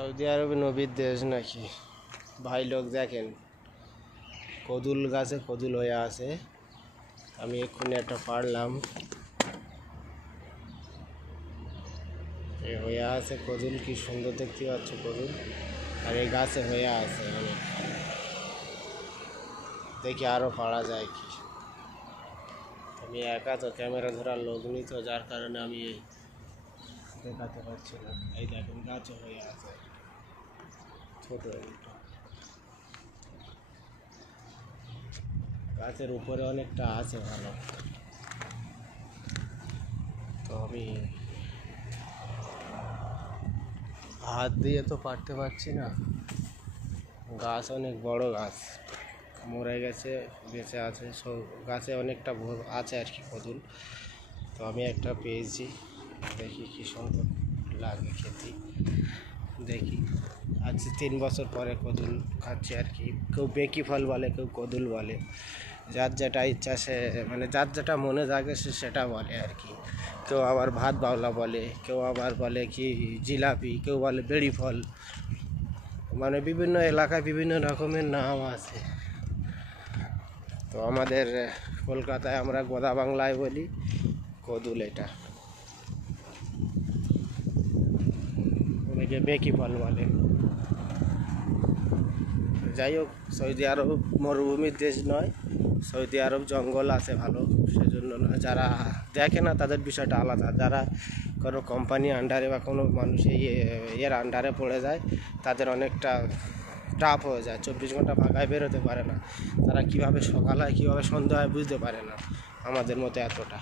Saudi আরবে নবীর দেশ নাকি ভাই লোক দেখেন কদুল গাছে কদুল হয়ে আছে। আমি এক্ষুনি একটা পারলাম, হয়ে আছে কদুল, কি সুন্দর দেখতে পাচ্ছ কদুল, আর এই গাছে হয়ে আছে অনেক। দেখি আরও পারা যায় কি। আমি একা তো, ক্যামেরা ধরার লোক নেই তো, যার কারণে আমি দেখাতে পারছি না। এই দেখুন গাছে হয়ে আছে ছোট, গাছের উপরে অনেকটা আছে ভালো। তো আমি হাত দিয়ে তো পারতে পারছি না, গাছ অনেক বড় গাছ, মরে গেছে বেঁচে আছে, সব গাছে অনেকটা আছে আর কি কদুল। তো আমি একটা পেয়েছি, দেখি কি সুন্দর লাগে খেতে। দেখি আজ 3 বছর পরে কদুল খাচ্ছি আর কি। কেউ বেকি ফল বলে, কেউ কদুল বলে, যার যেটা ইচ্ছা সে, মানে যার যেটা মনে জাগে সে সেটা বলে আর কি। কেউ আবার ভাত বাউলা বলে, কেউ আবার বলে কি জিলাপি, কেউ বলে বেড়ি ফল, মানে বিভিন্ন এলাকায় বিভিন্ন রকমের নাম আছে। তো আমাদের কলকাতায় আমরা গোদা বাংলায় বলি কদুল, এটা অনেকে বেকি ফল বলে। যাই হোক, সৌদি আরব মরুভূমির দেশ নয়, সৌদি আরব জঙ্গল আছে ভালো, সেজন্য না। যারা দেখে না তাদের বিষয়টা আলাদা, যারা কোনো কোম্পানি আন্ডারে বা কোনো মানুষ এর আন্ডারে পড়ে যায় তাদের অনেকটা টাফ হয়ে যায়, 24 ঘন্টা ফাঁকায় বেরোতে পারে না, তারা কীভাবে সকাল হয় কীভাবে সন্ধ্যা হয় বুঝতে পারে না, আমাদের মতো এতটা।